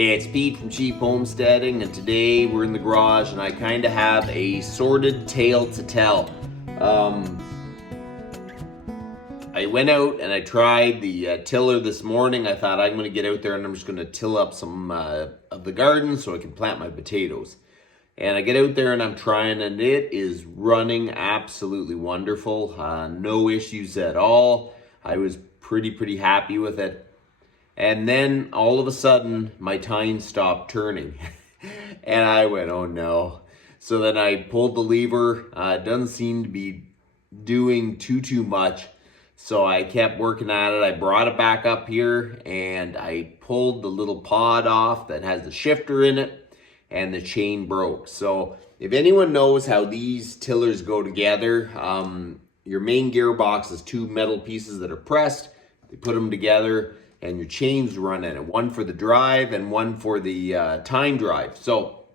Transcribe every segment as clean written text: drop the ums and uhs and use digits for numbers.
Hey, it's Pete from Cheap Homesteading, and today we're in the garage and I kind of have a sordid tale to tell. I went out and I tried the tiller this morning. I thought I'm going to get out there and I'm just going to till up some of the garden so I can plant my potatoes. And I get out there and I'm trying, and it is running absolutely wonderful. No issues at all. I was pretty happy with it. And then all of a sudden, my tine stopped turning. And I went, oh no. So then I pulled the lever. It doesn't seem to be doing too much. So I kept working at it. I brought it back up here and I pulled the little pod off that has the shifter in it, and the chain broke. So if anyone knows how these tillers go together, your main gearbox is two metal pieces that are pressed. They put them together and your chains run in it, one for the drive and one for the tine drive. So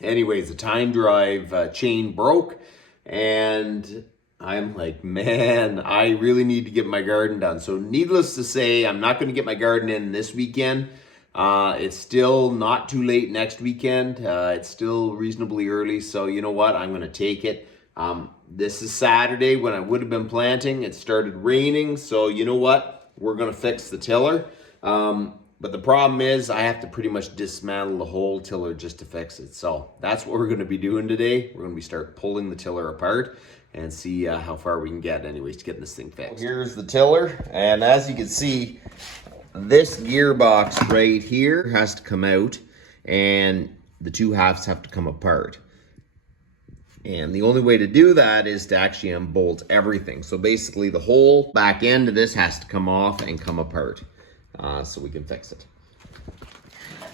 anyways, the tine drive chain broke, and I'm like, man, I really need to get my garden done. So needless to say, I'm not going to get my garden in this weekend. It's still not too late next weekend. It's still reasonably early. So you know what? I'm going to take it. This is Saturday when I would have been planting. It started raining. So you know what? We're going to fix the tiller. But the problem is I have to pretty much dismantle the whole tiller just to fix it. So that's what we're going to be doing today. We're going to start pulling the tiller apart and see how far we can get anyways to get this thing fixed. Here's the tiller, and as you can see, this gearbox right here has to come out and the two halves have to come apart. And the only way to do that is to actually unbolt everything. So basically the whole back end of this has to come off and come apart so we can fix it.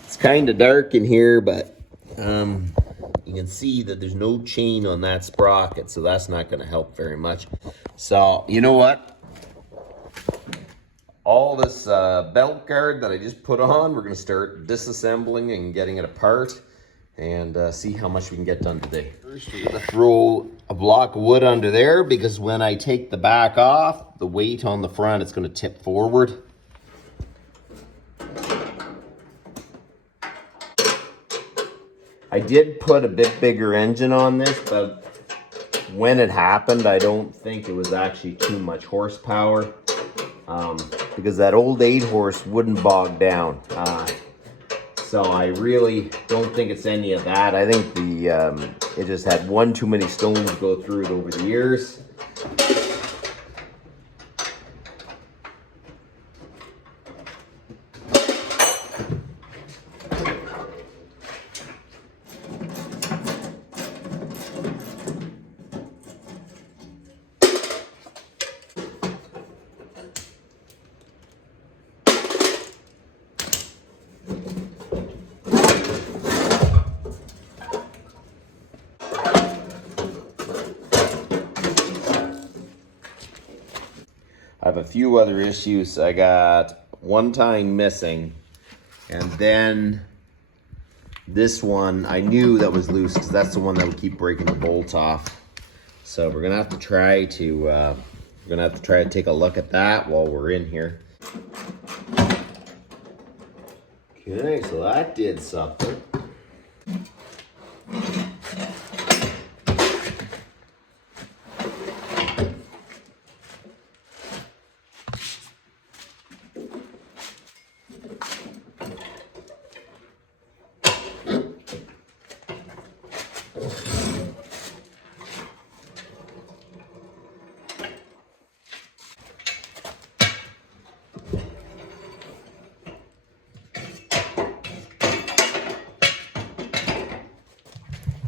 It's kind of dark in here, but you can see that there's no chain on that sprocket, so that's not going to help very much. So you know what? All this belt guard that I just put on, we're going to start disassembling and getting it apart and see how much we can get done today. First, we're going to throw a block of wood under there because when I take the back off, the weight on the front, it's going to tip forward. I did put a bit bigger engine on this, but when it happened, I don't think it was actually too much horsepower because that old 8-horse wouldn't bog down. So I really don't think it's any of that. I think it just had one too many stones go through it over the years. I have a few other issues. I got one tine missing, and then this one I knew that was loose because that's the one that would keep breaking the bolt off. So we're gonna have to try to take a look at that while we're in here. Okay, so that did something.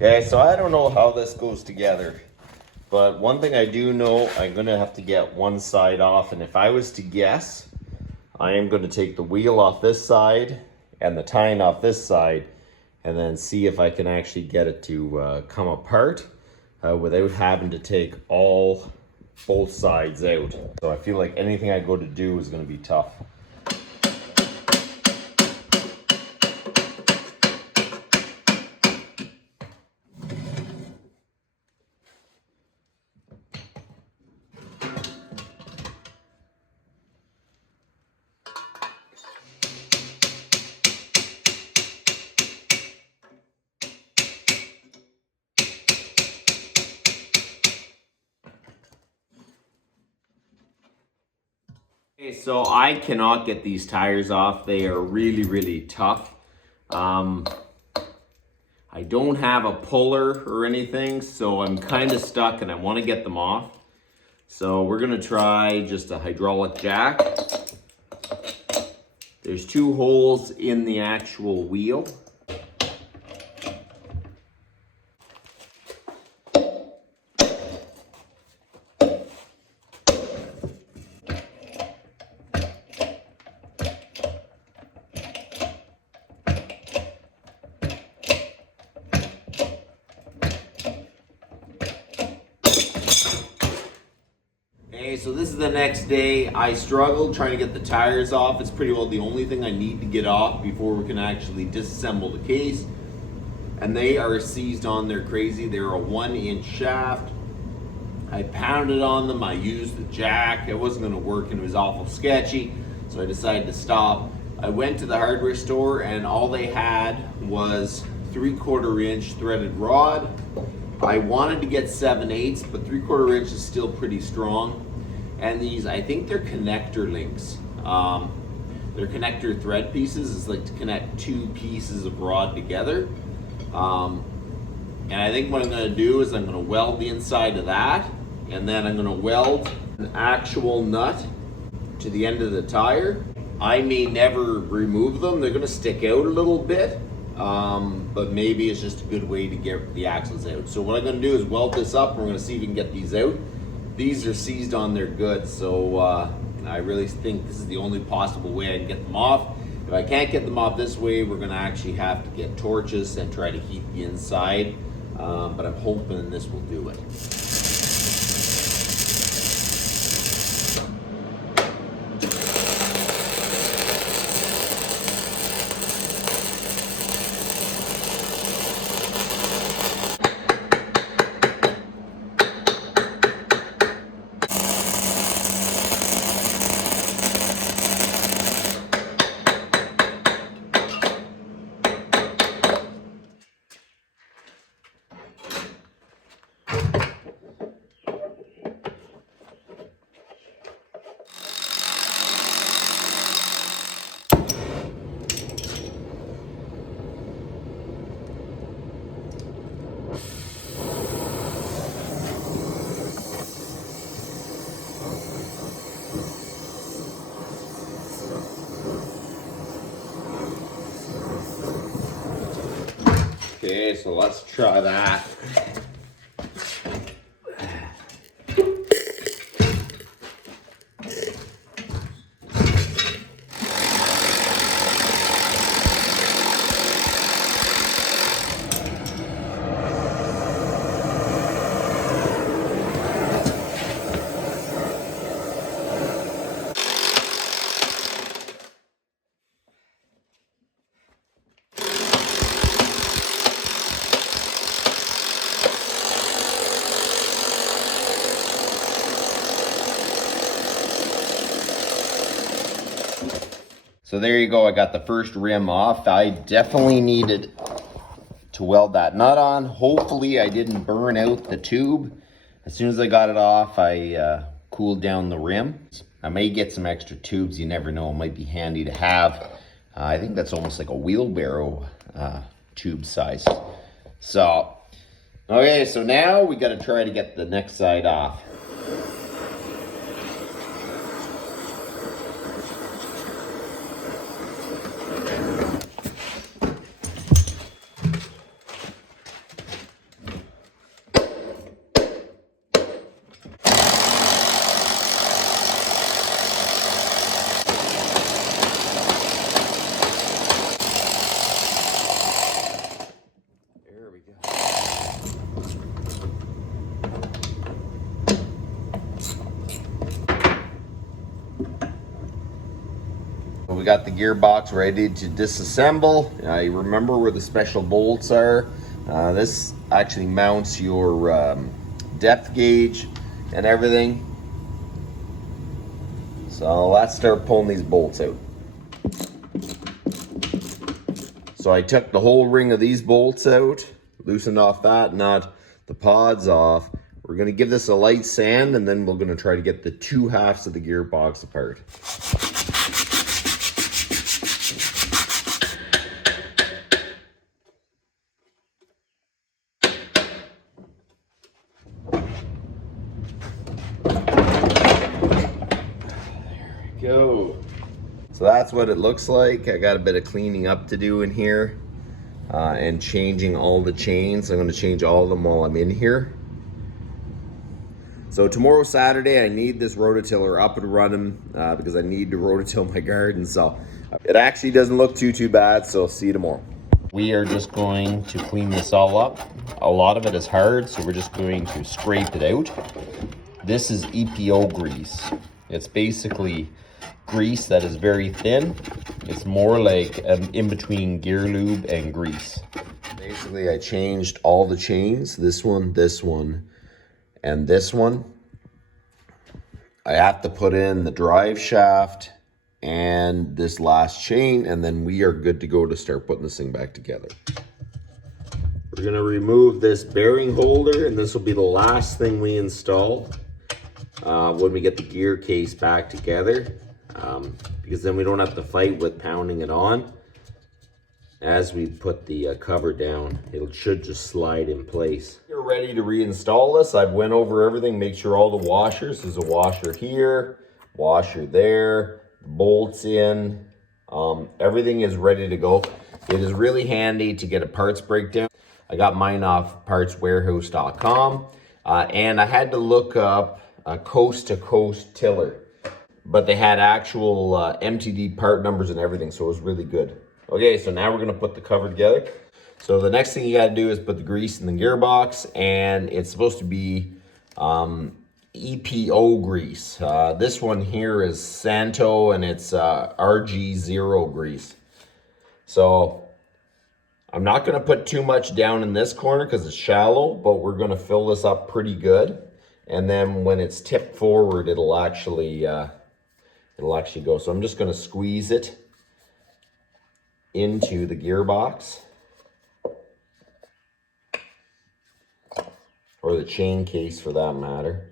Okay, so I don't know how this goes together, but one thing I do know, I'm going to have to get one side off, and if I was to guess, I am going to take the wheel off this side and the tine off this side, and then see if I can actually get it to come apart without having to take both sides out. So I feel like anything I go to do is going to be tough. Okay, so I cannot get these tires off. They are really, really tough. I don't have a puller or anything, so I'm kind of stuck and I want to get them off. So we're gonna try just a hydraulic jack. There's 2 holes in the actual wheel. Okay, so this is the next day. I struggled trying to get the tires off. It's pretty well the only thing I need to get off before we can actually disassemble the case. And they are seized on there crazy. They're a 1-inch shaft. I pounded on them. I used the jack. It wasn't going to work and it was awful sketchy. So I decided to stop. I went to the hardware store and all they had was 3/4 inch threaded rod. I wanted to get 7/8, but 3/4 inch is still pretty strong. And these, I think they're connector links. They're connector thread pieces. It's like to connect 2 pieces of rod together. And I think what I'm gonna do is I'm gonna weld the inside of that, and then I'm gonna weld an actual nut to the end of the tire. I may never remove them. They're gonna stick out a little bit. But maybe it's just a good way to get the axles out. So what I'm going to do is weld this up and we're going to see if we can get these out. These are seized on their goods, so I really think this is the only possible way I can get them off. If I can't get them off this way, we're going to actually have to get torches and try to heat the inside, but I'm hoping this will do it. Okay, so let's try that. So there you go, I got the first rim off. I definitely needed to weld that nut on. Hopefully I didn't burn out the tube. As soon as I got it off, I cooled down the rim. I may get some extra tubes, you never know, it might be handy to have. I think that's almost like a wheelbarrow tube size. So, okay, so now we gotta try to get the next side off. We got the gearbox ready to disassemble. You remember where the special bolts are. This actually mounts your depth gauge and everything. So let's start pulling these bolts out. So I took the whole ring of these bolts out, loosened off that nut, the pods off. We're gonna give this a light sand and then we're gonna try to get the 2 halves of the gearbox apart. So that's what it looks like. I got a bit of cleaning up to do in here and changing all the chains. I'm gonna change all of them while I'm in here. So tomorrow, Saturday, I need this rototiller up and running because I need to rototill my garden. So it actually doesn't look too bad, so see you tomorrow. We are just going to clean this all up. A lot of it is hard, so we're just going to scrape it out. This is EPO grease. It's basically grease that is very thin. It's more like in between gear lube and grease. Basically, I changed all the chains. This one, and this one. I have to put in the drive shaft and this last chain, and then we are good to go to start putting this thing back together. We're gonna remove this bearing holder, and this will be the last thing we install when we get the gear case back together, because then we don't have to fight with pounding it on. As we put the cover down, it should just slide in place. You're ready to reinstall this. I've went over everything, make sure all the washers, there's a washer here, washer there, bolts in, everything is ready to go. It is really handy to get a parts breakdown. I got mine off partswarehouse.com, and I had to look up a coast-to-coast tiller, but they had actual MTD part numbers and everything, so it was really good. Okay, so now we're gonna put the cover together. So the next thing you gotta do is put the grease in the gearbox, and it's supposed to be EPO grease. This one here is Santo, and it's RG0 grease. So I'm not gonna put too much down in this corner because it's shallow, but we're gonna fill this up pretty good. And then when it's tipped forward, it'll actually go. So I'm just gonna squeeze it into the gearbox, or the chain case for that matter.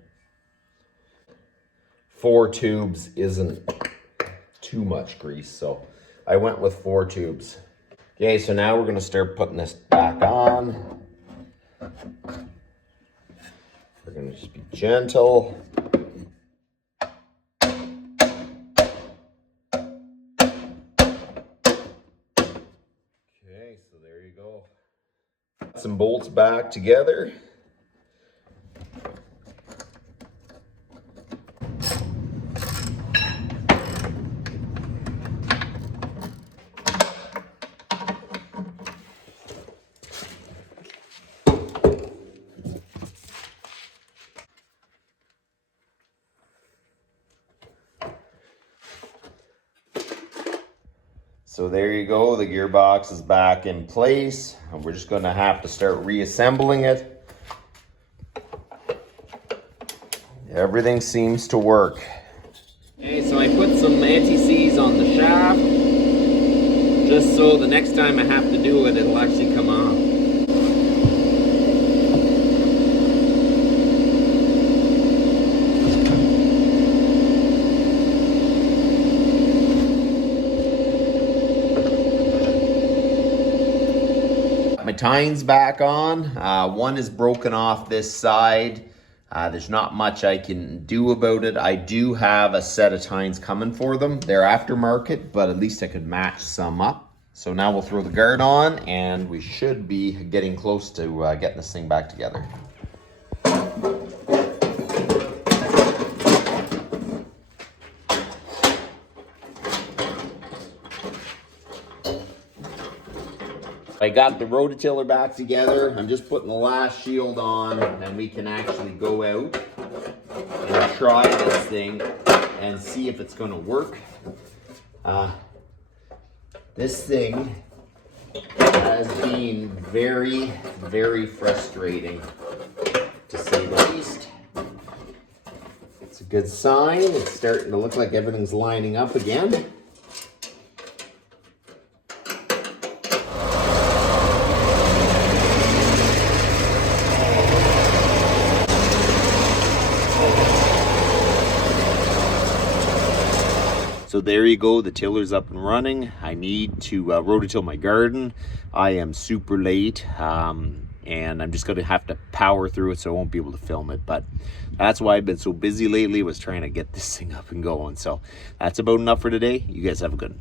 4 tubes isn't too much grease, so I went with 4 tubes. Okay, so now we're gonna start putting this back on. We're gonna just be gentle. So there you go. Some bolts back together. So there you go, the gearbox is back in place, and we're just gonna have to start reassembling it. Everything seems to work. Okay, so I put some anti-seize on the shaft, just so the next time I have to do it, it'll actually come off. My tine's back on. One is broken off this side. There's not much I can do about it. I do have a set of tines coming for them. They're aftermarket, but at least I could match some up. So now we'll throw the guard on, and we should be getting close to getting this thing back together. I got the rototiller back together. I'm just putting the last shield on, and we can actually go out and try this thing and see if it's going to work. This thing has been very, very frustrating, to say the least. It's a good sign. It's starting to look like everything's lining up again. So there you go, the tiller's up and running. I need to rototill my garden. I am super late. and I'm just going to have to power through it, so I won't be able to film it. But that's why I've been so busy lately, was trying to get this thing up and going. So that's about enough for today. You guys have a good one.